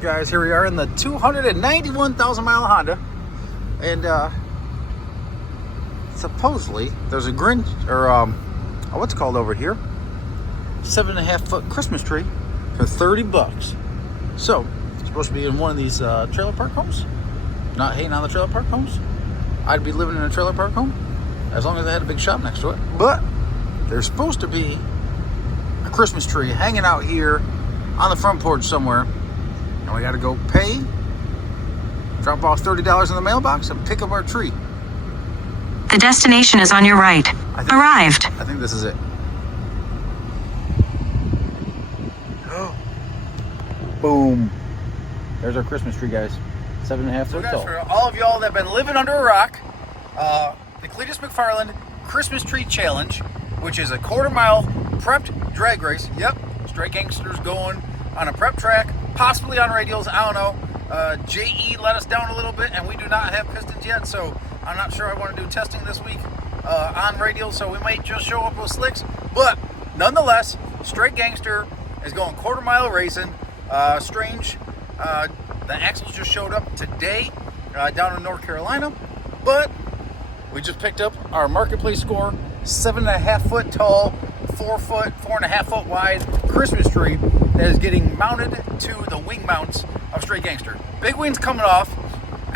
guys, here we are in the 291,000 mile Honda, and supposedly there's a Grinch, or what's it called over here, 7.5 foot Christmas tree for $30. So it's supposed to be in one of these trailer park homes. Not hating on the trailer park homes. I'd be living in a trailer park home as long as I had a big shop next to it. But there's supposed to be a Christmas tree hanging out here on the front porch somewhere. And we got to go pay, drop off $30 in the mailbox, and pick up our tree. The destination is on your right. Arrived. I think this is it. Oh. Boom. There's our Christmas tree, guys. 7.5 foot tall. For all of y'all that have been living under a rock, the Cleetus McFarland Christmas Tree Challenge, which is a quarter-mile prepped drag race. Yep, straight gangsters going on a prep track, possibly on radials, I don't know. JE let us down a little bit, and we do not have pistons yet, so I'm not sure I want to do testing this week on radials, so we might just show up with slicks. But nonetheless, straight gangster is going quarter-mile racing. Strange, the axles just showed up today down in North Carolina, but we just picked up our marketplace score, 7.5 foot tall, 4.5 foot wide Christmas tree that is getting mounted to the wing mounts of straight gangster. Big wings coming off,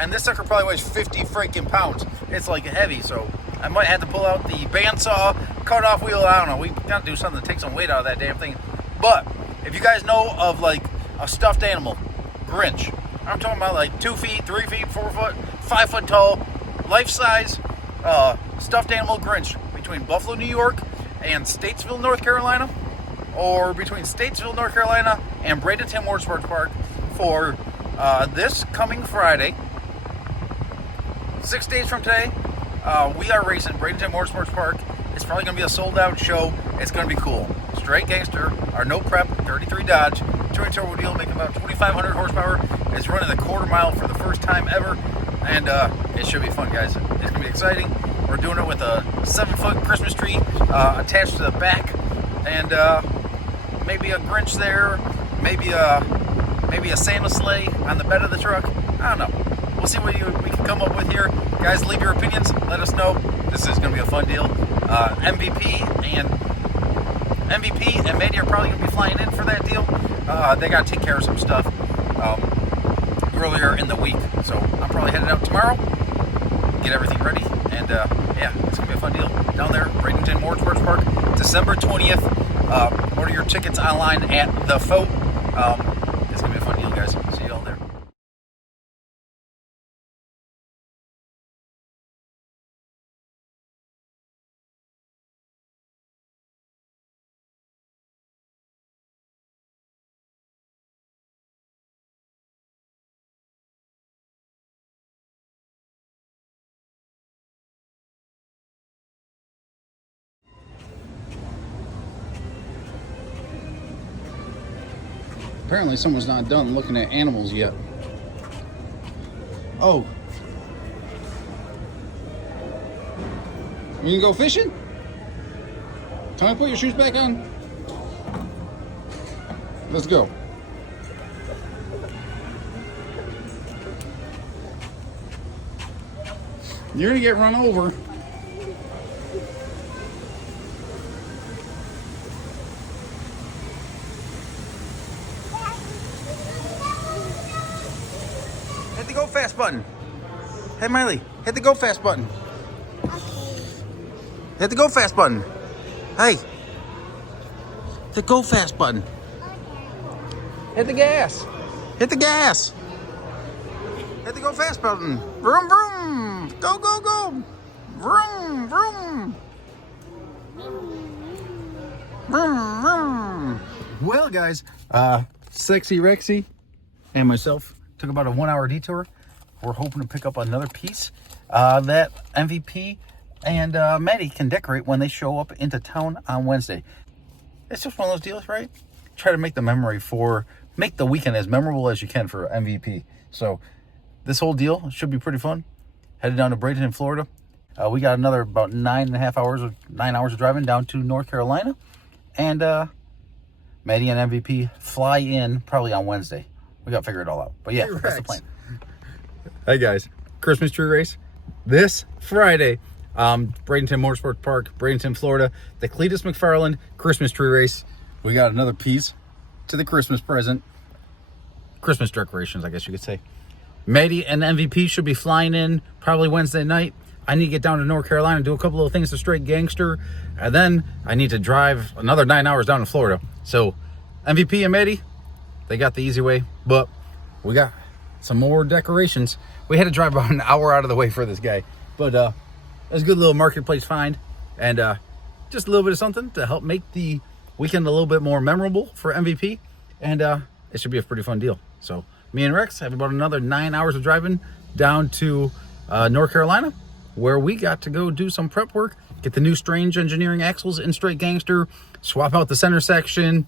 and this sucker probably weighs 50 freaking pounds. It's like heavy, so I might have to pull out the bandsaw, cut off wheel. I don't know. We got to do something to take some weight out of that damn thing. But if you guys know of like a stuffed animal, Grinch, I'm talking about like 2 feet, 3 feet, 4 foot, 5 foot tall, life size stuffed animal Grinch between Buffalo, New York and Statesville, North Carolina, or between Statesville, North Carolina and Bradenton Motorsport Park for this coming Friday, 6 days from today. We are racing Bradenton Motorsports Park. It's probably going to be a sold-out show. It's going to be cool. Straight gangster, our no prep 33 Dodge, twin turbo deal, making about 2,500 horsepower. It's running the quarter mile for the first time ever, and it should be fun, guys. It's going to be exciting. We're doing it with a 7-foot Christmas tree attached to the back, and maybe a Grinch there, maybe a Santa sleigh on the bed of the truck. I don't know. We'll see what we can come up with here. Guys, leave your opinions. Let us know. This is going to be a fun deal. MVP and Maddie are probably going to be flying in for that deal. They got to take care of some stuff earlier in the week. So I'm probably headed out tomorrow, get everything ready, and yeah, it's going to be a fun deal. Down there, Bradenton Motorsports Park, December 20th. Order your tickets online at the Foat. It's going to be a fun deal, guys. See you all there. Apparently someone's not done looking at animals yet. Oh. You can go fishing? Can I put your shoes back on? Let's go. You're gonna get run over. Hit the go fast button. Hey Miley, hit the go fast button. Hit the go fast button. Hey. Hit the go fast button. Hit the gas. Hit the gas. Hit the go fast button. Vroom vroom. Go go go. Vroom vroom. Vroom vroom. Well guys, Sexy Rexy and myself took about a 1 hour detour. We're hoping to pick up another piece that MVP and Maddie can decorate when they show up into town on Wednesday. It's just one of those deals, right? Try to make make the weekend as memorable as you can for MVP. So this whole deal should be pretty fun. Headed down to Bradenton, Florida. We got another about 9 hours of driving down to North Carolina. And Maddie and MVP fly in probably on Wednesday. We got to figure it all out. But yeah, that's the plan. Hey guys, Christmas tree race this Friday. Bradenton Motorsport Park, Bradenton, Florida. The Cleetus McFarland Christmas tree race. We got another piece to the Christmas present. Christmas decorations, I guess you could say. Maddie and MVP should be flying in probably Wednesday night. I need to get down to North Carolina and do a couple of things to straight Gangster. And then I need to drive another 9 hours down to Florida. So MVP and Maddie, they got the easy way. But we got some more decorations. We had to drive about an hour out of the way for this guy. But it was a good little marketplace find. And just a little bit of something to help make the weekend a little bit more memorable for MVP. And it should be a pretty fun deal. So me and Rex have about another 9 hours of driving down to North Carolina, where we got to go do some prep work, get the new Strange Engineering axles in straight Gangster, swap out the center section,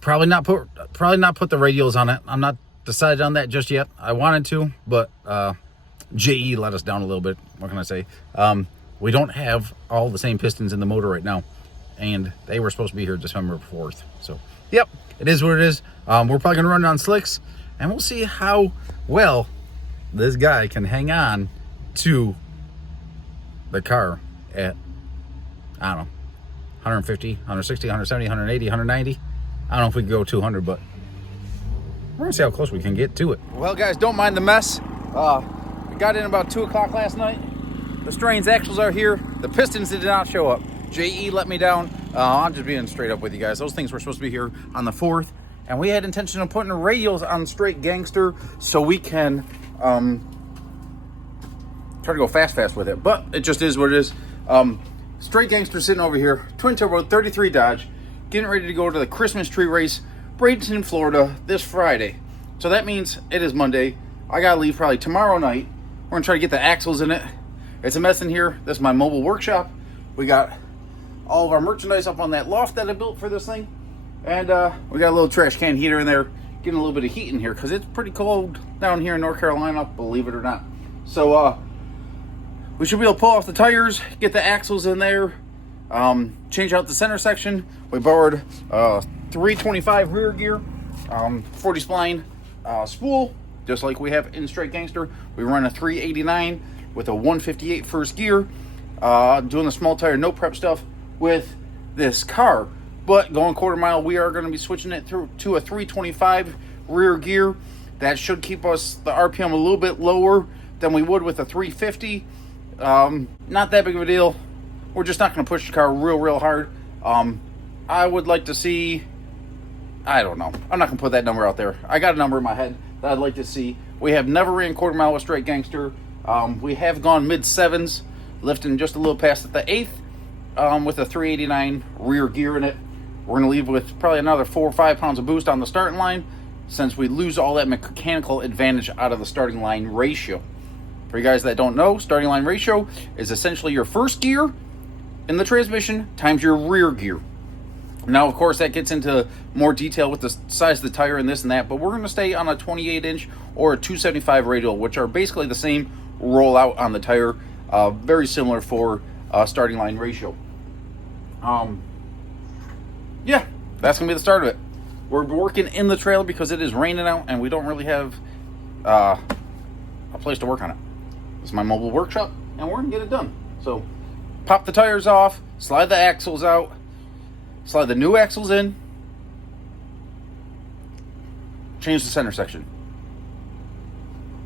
probably not put the radials on it. I'm not decided on that just yet. I wanted to, but JE let us down a little bit. What can I say? We don't have all the same pistons in the motor right now, and they were supposed to be here December 4th. So, yep, it is what it is. We're probably going to run it on slicks, and we'll see how well this guy can hang on to the car at, I don't know, 150, 160, 170, 180, 190. I don't know if we can go 200, but we're gonna see how close we can get to it. Well, guys, don't mind the mess. We got in about 2 o'clock last night. The Strains axles are here. The pistons did not show up. JE let me down. I'm just being straight up with you guys. Those things were supposed to be here on the 4th, and we had intention of putting radials on straight Gangster so we can try to go fast with it, but it just is what it is. Straight Gangster sitting over here, twin turbo 33 Dodge, getting ready to go to the Christmas tree race, Bradenton, Florida, this Friday. So that means it is Monday. I gotta leave probably tomorrow night. We're gonna try to get the axles in it. It's a mess in here. This is my mobile workshop. We got all of our merchandise up on that loft that I built for this thing, and we got a little trash can heater in there, getting a little bit of heat in here because it's pretty cold down here in North Carolina, believe it or not. So we should be able to pull off the tires, get the axles in there, change out the center section. We borrowed 325 rear gear, 40 spline spool, just like we have in straight Gangster. We run a 389 with a 158 first gear, doing the small tire no prep stuff with this car. But going quarter mile, we are going to be switching it through to a 325 rear gear. That should keep us the RPM a little bit lower than we would with a 350. Not that big of a deal. We're just not going to push the car real hard. I would like to see, I don't know, I'm not going to put that number out there. I got a number in my head that I'd like to see. We have never ran quarter mile with straight Gangster. We have gone mid 7s, lifting just a little past at the 8th, with a 389 rear gear in it. We're going to leave with probably another 4 or 5 pounds of boost on the starting line, since we lose all that mechanical advantage out of the starting line ratio. For you guys that don't know, starting line ratio is essentially your first gear in the transmission times your rear gear. Now, of course, that gets into more detail with the size of the tire and this and that, but we're going to stay on a 28-inch or a 275 radial, which are basically the same rollout on the tire, very similar for starting line ratio. Yeah, that's going to be the start of it. We're working in the trailer because it is raining out and we don't really have a place to work on it. This is my mobile workshop, and we're going to get it done. So, pop the tires off, slide the axles out, slide the new axles in, change the center section.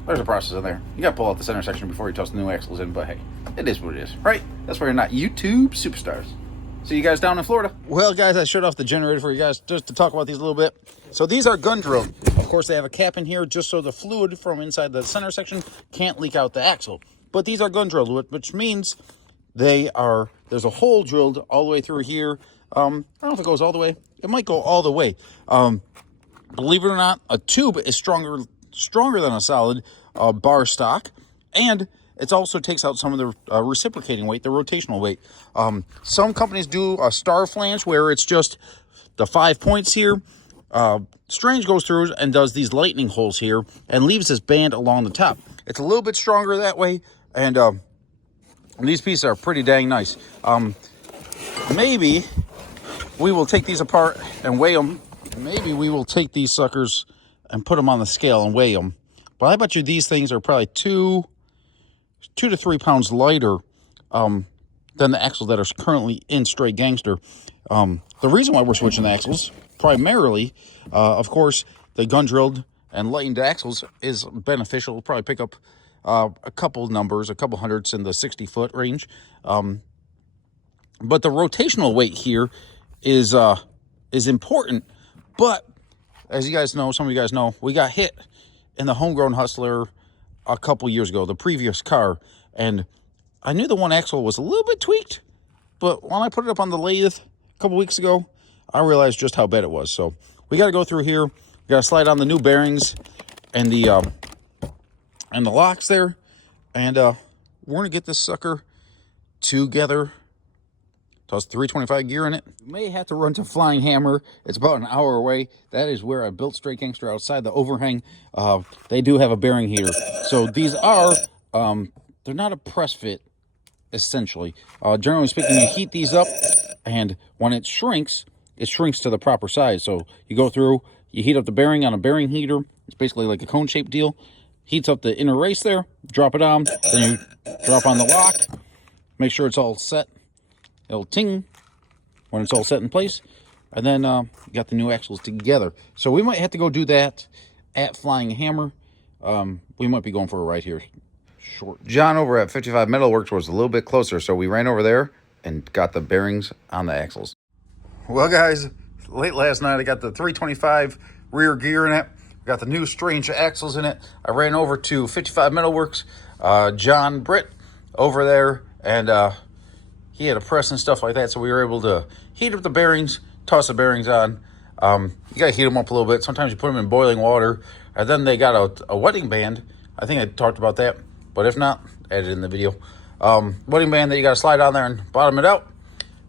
There's a process in there. You got to pull out the center section before you toss the new axles in, but hey, it is what it is, right? That's why you're not YouTube superstars. See you guys down in Florida. Well, guys, I shut off the generator for you guys just to talk about these a little bit. So these are gun drilled. Of course, they have a cap in here just so the fluid from inside the center section can't leak out the axle. But these are gun drilled, which means there's a hole drilled all the way through here. I don't know if it goes all the way. It might go all the way. Believe it or not, a tube is stronger than a solid bar stock, and it also takes out some of the reciprocating weight, the rotational weight. Some companies do a star flange where it's just the 5 points here. Strange goes through and does these lightning holes here and leaves this band along the top. It's a little bit stronger that way, and these pieces are pretty dang nice. Maybe we will take these apart and weigh them. Maybe we will take these suckers and put them on the scale and weigh them. But I bet you these things are probably 2 to 3 pounds lighter than the axles that are currently in Straight Gangster. The reason why we're switching the axles, primarily, of course, the gun drilled and lightened axles is beneficial. We'll probably pick up a couple numbers, a couple hundredths in the 60-foot range. But the rotational weight here is important. But as you guys know, some of you guys know, we got hit in the Homegrown Hustler a couple years ago, the previous car, and I knew the one axle was a little bit tweaked, but when I put it up on the lathe a couple weeks ago, I realized just how bad it was. So we got to go through here. We got to slide on the new bearings and the locks there, and we're gonna get this sucker together. Toss 325 gear in it. You may have to run to Flying Hammer. It's about an hour away. That is where I built Straight Gangster outside the overhang. They do have a bearing heater. So these are, they're not a press fit, essentially. Generally speaking, you heat these up, and when it shrinks to the proper size. So you go through, you heat up the bearing on a bearing heater. It's basically like a cone-shaped deal. Heats up the inner race there, drop it on, then you drop on the lock, make sure it's all set. It'll ting when it's all set in place, and then you got the new axles together. So we might have to go do that at Flying Hammer. We might be going for a ride here short. John over at 55 Metalworks was a little bit closer, so we ran over there and got the bearings on the axles. Well, guys, late last night I got the 325 rear gear in it. Got the new strange axles in it. I ran over to 55 Metalworks, John Britt over there, and he had a press and stuff like that, so we were able to heat up the bearings, toss the bearings on. You gotta heat them up a little bit. Sometimes you put them in boiling water, and then they got a wetting band. I think I talked about that, but if not, add it in the video. Wetting band that you gotta slide on there and bottom it out.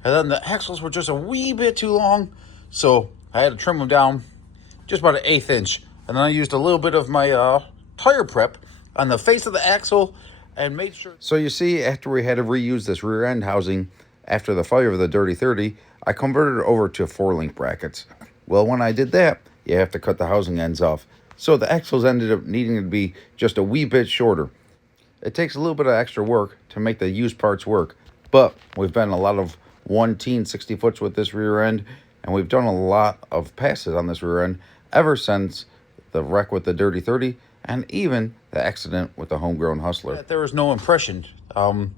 And then the axles were just a wee bit too long, so I had to trim them down just about an 1/8 inch. And then I used a little bit of my tire prep on the face of the axle and made sure. So you see, after we had to reuse this rear end housing after the fire of the Dirty 30, I converted it over to 4-link brackets. Well, when I did that, you have to cut the housing ends off. So the axles ended up needing to be just a wee bit shorter. It takes a little bit of extra work to make the used parts work, but we've been a lot of 1-teen 60-foots with this rear end, and we've done a lot of passes on this rear end ever since the wreck with the Dirty 30, and even the accident with the Homegrown Hustler. There was no impression on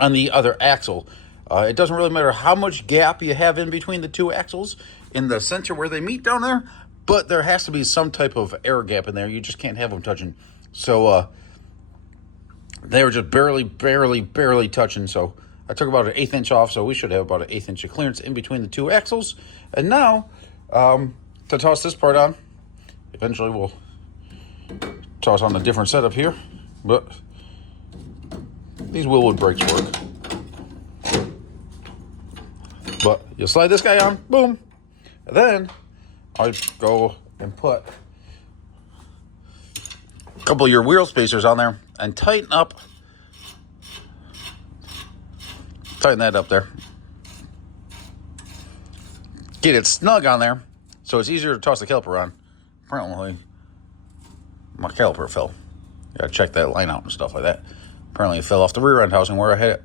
the other axle. It doesn't really matter how much gap you have in between the two axles in the center where they meet down there, but there has to be some type of air gap in there. You just can't have them touching. So they were just barely touching. So I took about an 1/8 inch off, so we should have about an 1/8 inch of clearance in between the two axles. And now, to toss this part on, eventually we'll toss on a different setup here, but these Willwood brakes work. But you slide this guy on, boom, and then I go and put a couple of your wheel spacers on there and tighten that up there. Get it snug on there so it's easier to toss the caliper on. Apparently my caliper fell. Gotta check that line out and stuff like that. Apparently it fell off the rear end housing where I had it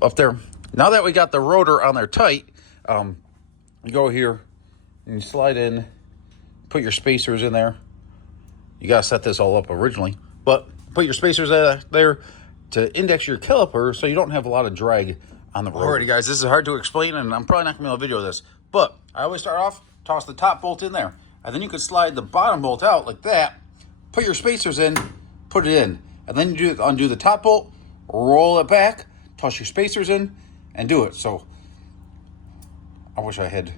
up there. Now that we got the rotor on there tight, you go here and you slide in, put your spacers in there. You gotta set this all up originally, but put your spacers there to index your caliper so you don't have a lot of drag on the rotor. Alrighty guys, this is hard to explain and I'm probably not gonna be able to video this, but I always start off, toss the top bolt in there, and then you can slide the bottom bolt out like that, put your spacers in, put it in, and then you undo the top bolt, roll it back, toss your spacers in, and do it. So I wish I had,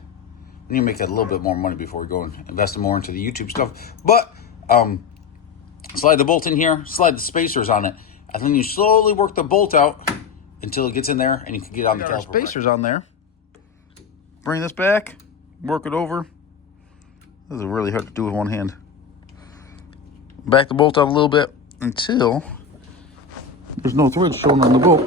we need to make that a little bit more money before we go and invest more into the YouTube stuff. But slide the bolt in here, slide the spacers on it, and then you slowly work the bolt out until it gets in there and you can get on the caliper. Spacers on there. Bring this back, work it over. This is really hard to do with one hand. Back the bolt out a little bit until there's no thread showing on the bolt.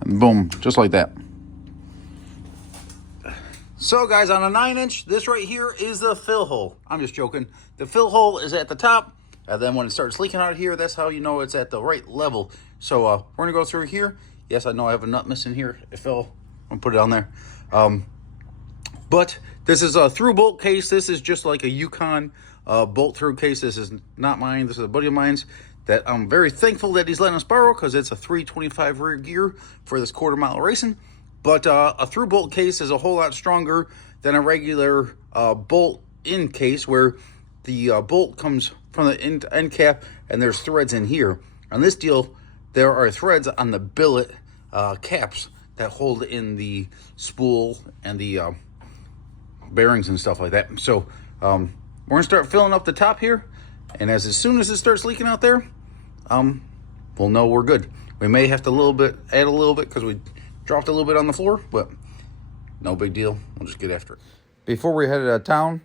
And And boom, just like that. So guys, on a 9-inch, this right here is the fill hole. I'm just joking. The fill hole is at the top, and then when it starts leaking out here, that's how you know it's at the right level. So we're gonna go through here. Yes, I know I have a nut missing here. It fell. I'm gonna put it on there. But this is a through bolt case. This is just like a Yukon bolt through case. This is not mine. This is a buddy of mine's that I'm very thankful that he's letting us borrow, because it's a 325 rear gear for this quarter-mile racing. But a through bolt case is a whole lot stronger than a regular bolt in case, where the bolt comes from the end cap and there's threads in here. On this deal, there are threads on the billet caps that hold in the spool and the bearings and stuff like that. So we're gonna start filling up the top here, and as soon as it starts leaking out there, we'll know we're good. We may have to add a little bit because we dropped a little bit on the floor, but no big deal. We'll just get after it. Before we headed out of town,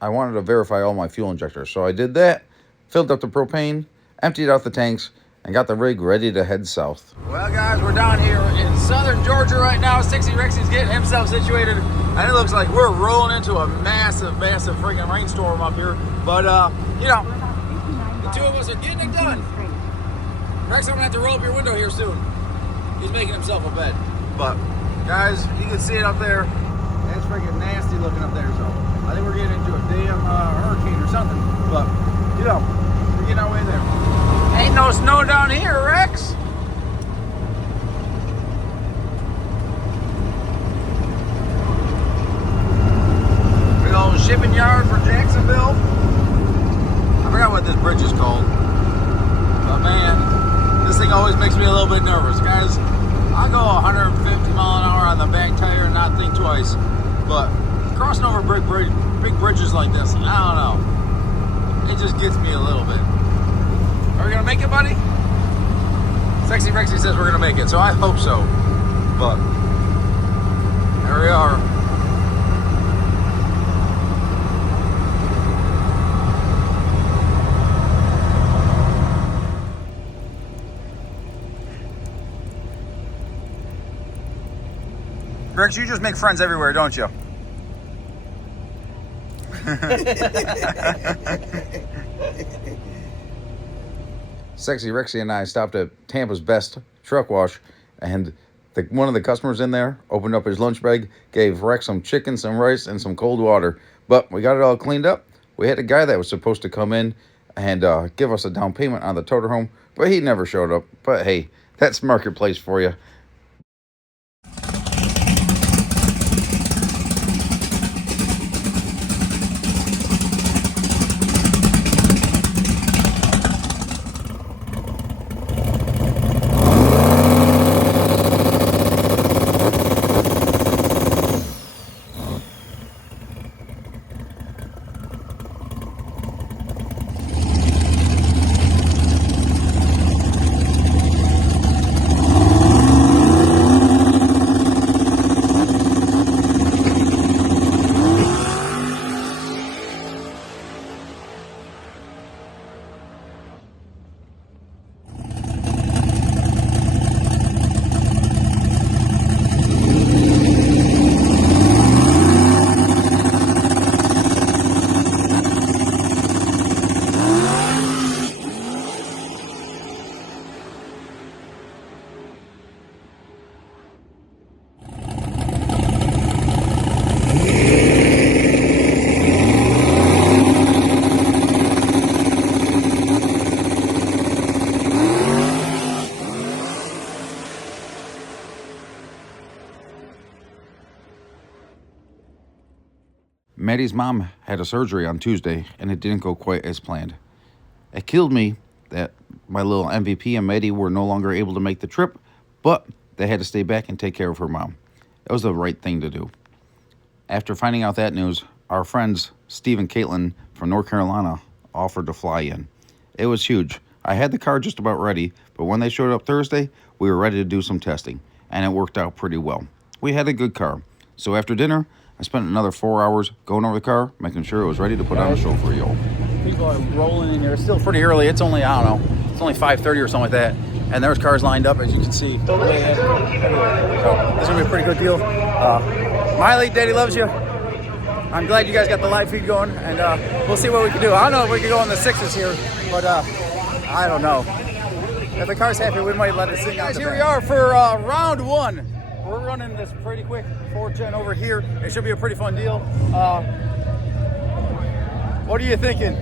I wanted to verify all my fuel injectors. So I did that, filled up the propane, emptied out the tanks, and got the rig ready to head south. Well guys, we're down here in southern Georgia right now. Sixy Rexy's getting himself situated, and it looks like we're rolling into a massive freaking rainstorm up here. But you know, the two of us are getting it done. Rex, I'm gonna have to roll up your window here soon. He's making himself a bed. But guys, you can see it up there. It's freaking nasty looking up there. So I think we're getting into a damn hurricane or something. But you know, we're getting our way there. Ain't no snow down here, Rex. Big old shipping yard for Jacksonville. I forgot what this bridge is called. But man, this thing always makes me a little bit nervous. Guys, I go 150 mile an hour on the back tire and not think twice. But crossing over big bridges like this, I don't know. It just gets me a little bit. Are we gonna make it, buddy? Sexy Rexy says we're gonna make it, so I hope so. But there we are. Rex, you just make friends everywhere, don't you? Sexy Rexy and I stopped at Tampa's Best Truck Wash, and one of the customers in there opened up his lunch bag, gave Rex some chicken, some rice, and some cold water. But we got it all cleaned up. We had a guy that was supposed to come in and give us a down payment on the toter home, but he never showed up. But hey, that's Marketplace for you. Maddie's mom had a surgery on Tuesday, and it didn't go quite as planned. It killed me that my little MVP and Maddie were no longer able to make the trip, but they had to stay back and take care of her mom. It was the right thing to do. After finding out that news, our friends Steve and Caitlin from North Carolina offered to fly in. It was huge. I had the car just about ready, but when they showed up Thursday, we were ready to do some testing, and it worked out pretty well. We had a good car. So after dinner, I spent another 4 hours going over the car, making sure it was ready to put on a show for y'all. People are rolling in there. It's still pretty early. It's only, I don't know, it's only 5:30 or something like that. And there's cars lined up, as you can see. So this is going to be a pretty good deal. Miley, Daddy loves you. I'm glad you guys got the live feed going, and we'll see what we can do. I don't know if we can go in the 6s here, but I don't know. If the car's happy, we might let it sing out. Here we are for round 1. We're running this pretty quick 410 over here. It should be a pretty fun deal. What are you thinking?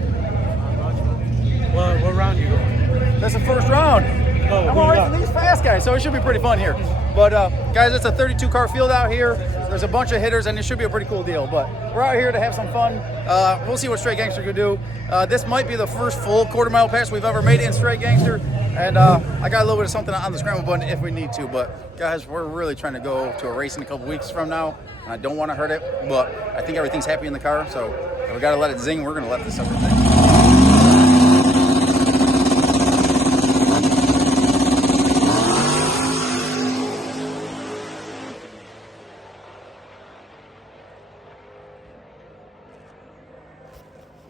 What round you going? That's the first round. Oh, I'm racing these fast guys, so it should be pretty fun here. But guys, it's a 32 car field out here. There's a bunch of hitters, and it should be a pretty cool deal. But we're out here to have some fun. We'll see what Straight Gangster can do. This might be the first full quarter-mile pass we've ever made in Straight Gangster. And I got a little bit of something on the scramble button if we need to. But guys, we're really trying to go to a race in a couple weeks from now. And I don't want to hurt it, but I think everything's happy in the car. So if we got to let it zing, we're going to let this sucker zing.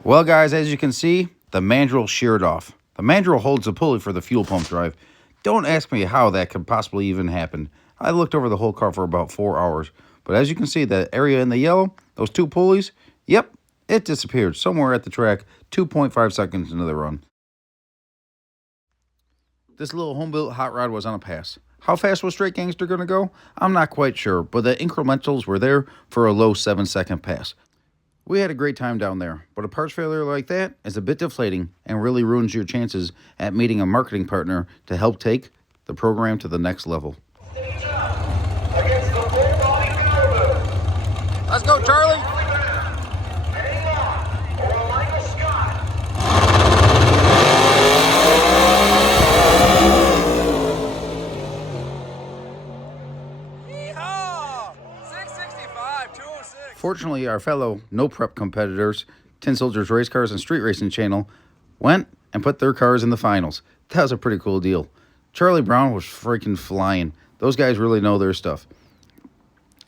Well, guys, as you can see, the mandrel sheared off. The mandrel holds the pulley for the fuel pump drive. Don't ask me how that could possibly even happen. I looked over the whole car for about 4 hours. But as you can see, that area in the yellow, those 2 pulleys, yep, it disappeared somewhere at the track 2.5 seconds into the run. This little home-built hot rod was on a pass. How fast was Straight Gangster going to go? I'm not quite sure, but the incrementals were there for a low 7-second pass. We had a great time down there, but a parts failure like that is a bit deflating and really ruins your chances at meeting a marketing partner to help take the program to the next level. Let's go, Charlie! Fortunately, our fellow no-prep competitors, Tin Soldiers Race Cars and Street Racing Channel, went and put their cars in the finals. That was a pretty cool deal. Charlie Brown was freaking flying. Those guys really know their stuff.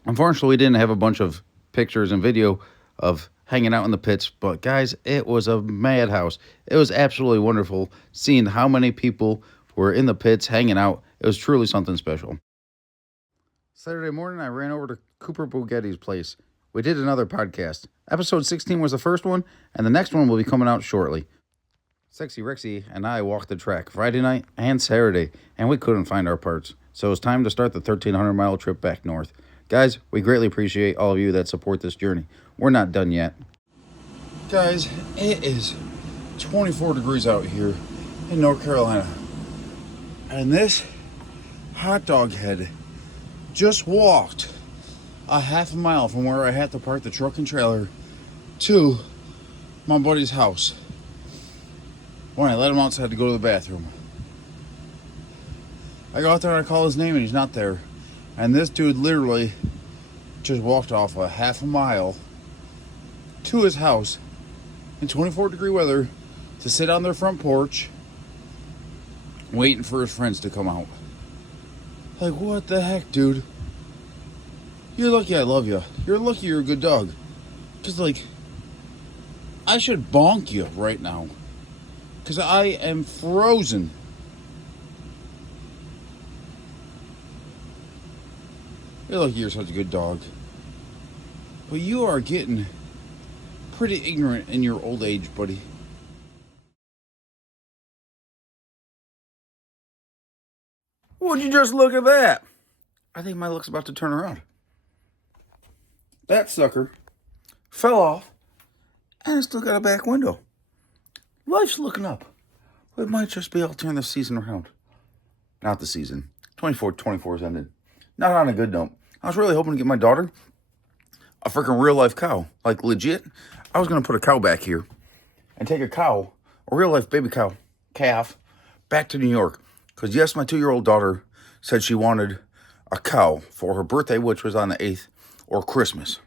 Unfortunately, we didn't have a bunch of pictures and video of hanging out in the pits, but guys, it was a madhouse. It was absolutely wonderful seeing how many people were in the pits hanging out. It was truly something special. Saturday morning, I ran over to Cooper Bughetti's place. We did another podcast. Episode 16 was the first one, and the next one will be coming out shortly. Sexy Rexy and I walked the track Friday night and Saturday, and we couldn't find our parts. So it was time to start the 1,300-mile trip back north. Guys, we greatly appreciate all of you that support this journey. We're not done yet. Guys, it is 24 degrees out here in North Carolina. And this hot dog head just walked a half a mile from where I had to park the truck and trailer to my buddy's house. When I let him outside to go to the bathroom, I go out there and I call his name and he's not there. And this dude literally just walked off a half a mile to his house in 24-degree weather to sit on their front porch waiting for his friends to come out. Like, what the heck, dude? You're lucky I love you. You're lucky you're a good dog. Because, like, I should bonk you right now. Because I am frozen. You're lucky you're such a good dog. But you are getting pretty ignorant in your old age, buddy. Would you just look at that? I think my luck's about to turn around. That sucker fell off and it's still got a back window. Life's looking up. We might just be able to turn the season around. Not the season. 24's ended. Not on a good note. I was really hoping to get my daughter a freaking real life cow. Like legit. I was going to put a cow back here and take a cow, a real life baby cow, calf, back to New York. Because yes, my 2-year-old daughter said she wanted a cow for her birthday, which was on the 8th, or Christmas.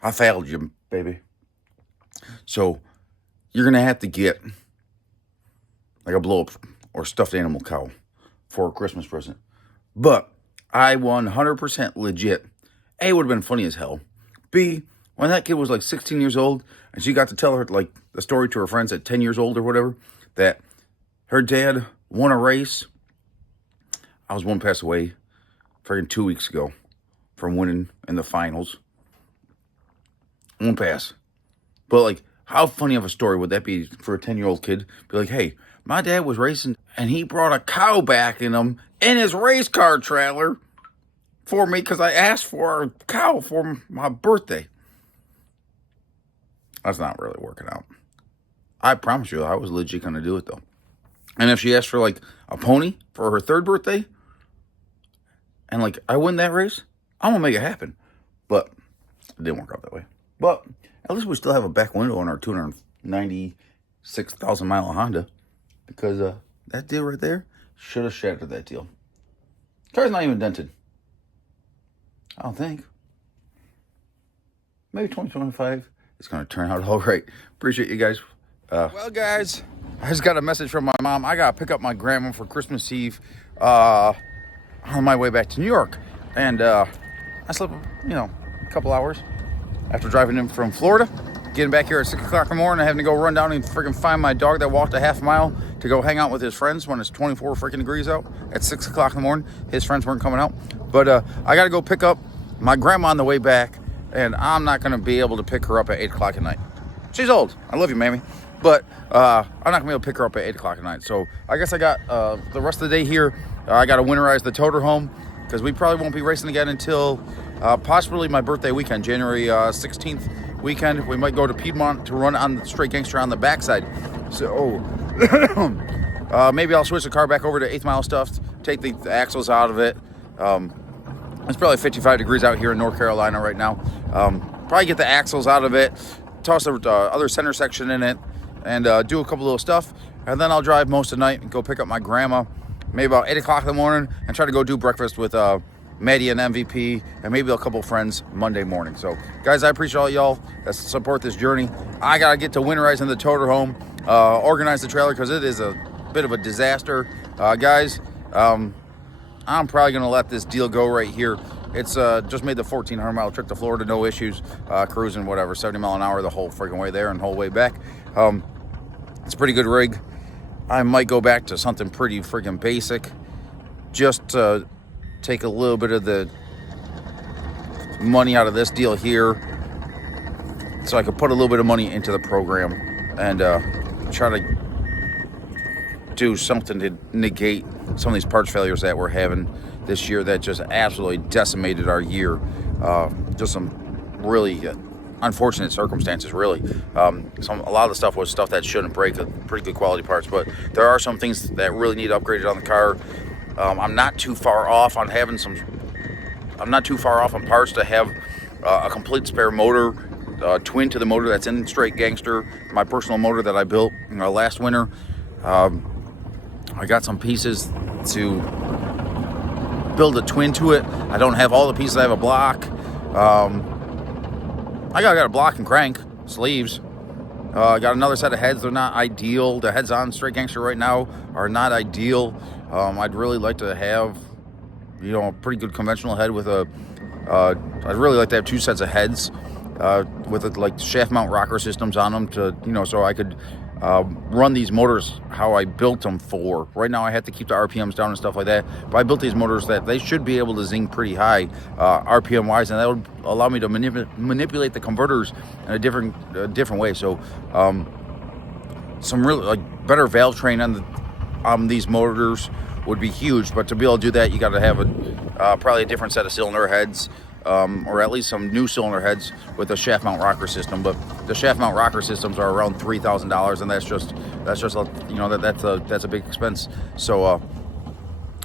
I failed you, baby. So you're going to have to get like a blow-up or stuffed animal cow for a Christmas present. But I 100% legit. A, would have been funny as hell. B, when that kid was like 16 years old and she got to tell her like the story to her friends at 10 years old or whatever, that her dad won a race I was one pass away freaking 2 weeks ago from winning in the finals. One pass. But, like, how funny of a story would that be for a 10-year-old kid? Be like, hey, my dad was racing, and he brought a cow back in him in his race car trailer for me because I asked for a cow for my birthday. That's not really working out. I promise you, I was legit going to do it, though. And if she asked for, like, a pony for her 3rd birthday, and, like, I win that race, I'm going to make it happen. But it didn't work out that way. But at least we still have a back window on our 296,000-mile Honda. Because that deal right there should have shattered that deal. Car's not even dented. I don't think. Maybe 2025. It's going to turn out all right. Appreciate you guys. Well, guys, I just got a message from my mom. I got to pick up my grandma for Christmas Eve on my way back to New York. And I slept, a couple hours after driving in from Florida. Getting back here at 6 o'clock in the morning, having to go run down and freaking find my dog that walked a half mile to go hang out with his friends when it's 24 freaking degrees out at 6 o'clock in the morning. His friends weren't coming out. But I got to go pick up my grandma on the way back, and I'm not going to be able to pick her up at 8 o'clock at night. She's old. I love you, mammy. But I'm not going to be able to pick her up at 8 o'clock at night. So I guess I got the rest of the day here. I got to winterize the toter home because we probably won't be racing again until possibly my birthday weekend, January 16th weekend. We might go to Piedmont to run on the straight gangster on the backside. So maybe I'll switch the car back over to 8th mile stuff, take the axles out of it. It's probably 55 degrees out here in North Carolina right now. Probably get the axles out of it, toss the other center section in it, and do a couple little stuff. And then I'll drive most of the night and go pick up my grandma, maybe about 8 o'clock in the morning, and try to go do breakfast with Maddie and MVP, and maybe a couple friends Monday morning. So, guys, I appreciate all y'all that support this journey. I got to get to winterizing the toter home, organize the trailer, because it is a bit of a disaster. Guys, I'm probably going to let this deal go right here. It's just made the 1,400-mile trip to Florida, no issues, cruising, whatever, 70 mile an hour the whole freaking way there and whole way back. It's a pretty good rig. I might go back to something pretty freaking basic, just to take a little bit of the money out of this deal here so I could put a little bit of money into the program and try to do something to negate some of these parts failures that we're having this year that just absolutely decimated our year. Just some really unfortunate circumstances, really. A lot of the stuff was stuff that shouldn't break, pretty good quality parts, but there are some things that really need upgraded on the car. I'm not too far off on having I'm not too far off on parts to have a complete spare motor, twin to the motor that's in straight gangster, my personal motor that I built last winter. I got some pieces to build a twin to it. I don't have all the pieces. I have a block. I got a block and crank, sleeves. I got another set of heads. They're not ideal. The heads on straight gangster right now are not ideal. I'd really like to have, a pretty good conventional head with I'd really like to have 2 sets of heads with like shaft mount rocker systems on them to, so I could run these motors how I built them for. Right now I have to keep the RPMs down and stuff like that, but I built these motors that they should be able to zing pretty high RPM wise, and that would allow me to manipulate the converters in a different way. So some really better valve train on these motors would be huge, but to be able to do that you got to have probably a different set of cylinder heads, or at least some new cylinder heads with a shaft mount rocker system. But the shaft mount rocker systems are around $3,000, and that's a big expense. So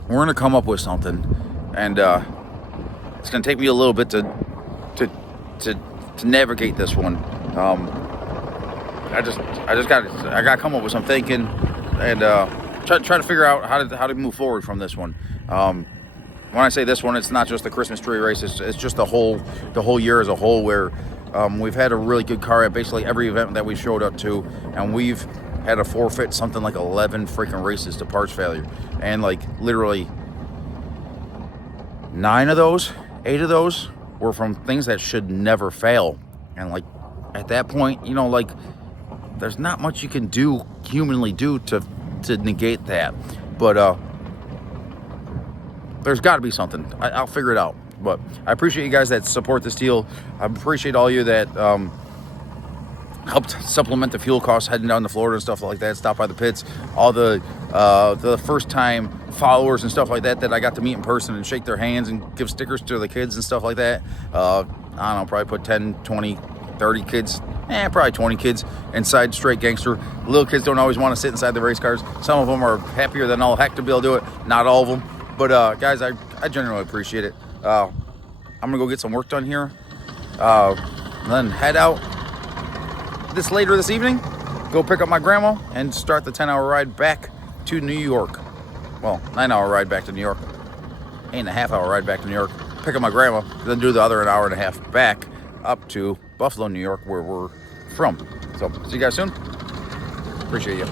we're gonna come up with something, and it's gonna take me a little bit to navigate this one. I got to come up with some thinking and try to figure out how to move forward from this one. When I say this one, it's not just the Christmas tree race. It's just the whole year as a whole, where we've had a really good car at basically every event that we showed up to, and we've had to forfeit something like 11 freaking races to parts failure, and literally 8 of those were from things that should never fail. And at that point, there's not much you can humanly do to negate that. But There's got to be something. I'll figure it out. But I appreciate you guys that support this deal. I appreciate all you that helped supplement the fuel costs heading down to Florida and stuff like that. Stop by the pits. All the first-time followers and stuff like that I got to meet in person and shake their hands and give stickers to the kids and stuff like that. I don't know, probably put 10, 20, 30 kids, probably 20 kids inside straight Gangster. Little kids don't always want to sit inside the race cars. Some of them are happier than all heck to be able to do it. Not all of them. But guys, I genuinely appreciate it. I'm going to go get some work done here. And then head out later this evening. Go pick up my grandma and start the 10-hour ride back to New York. Well, 9-hour ride back to New York. 8.5-hour ride back to New York. Pick up my grandma, then do the other 1.5 hours back up to Buffalo, New York, where we're from. So, see you guys soon. Appreciate you.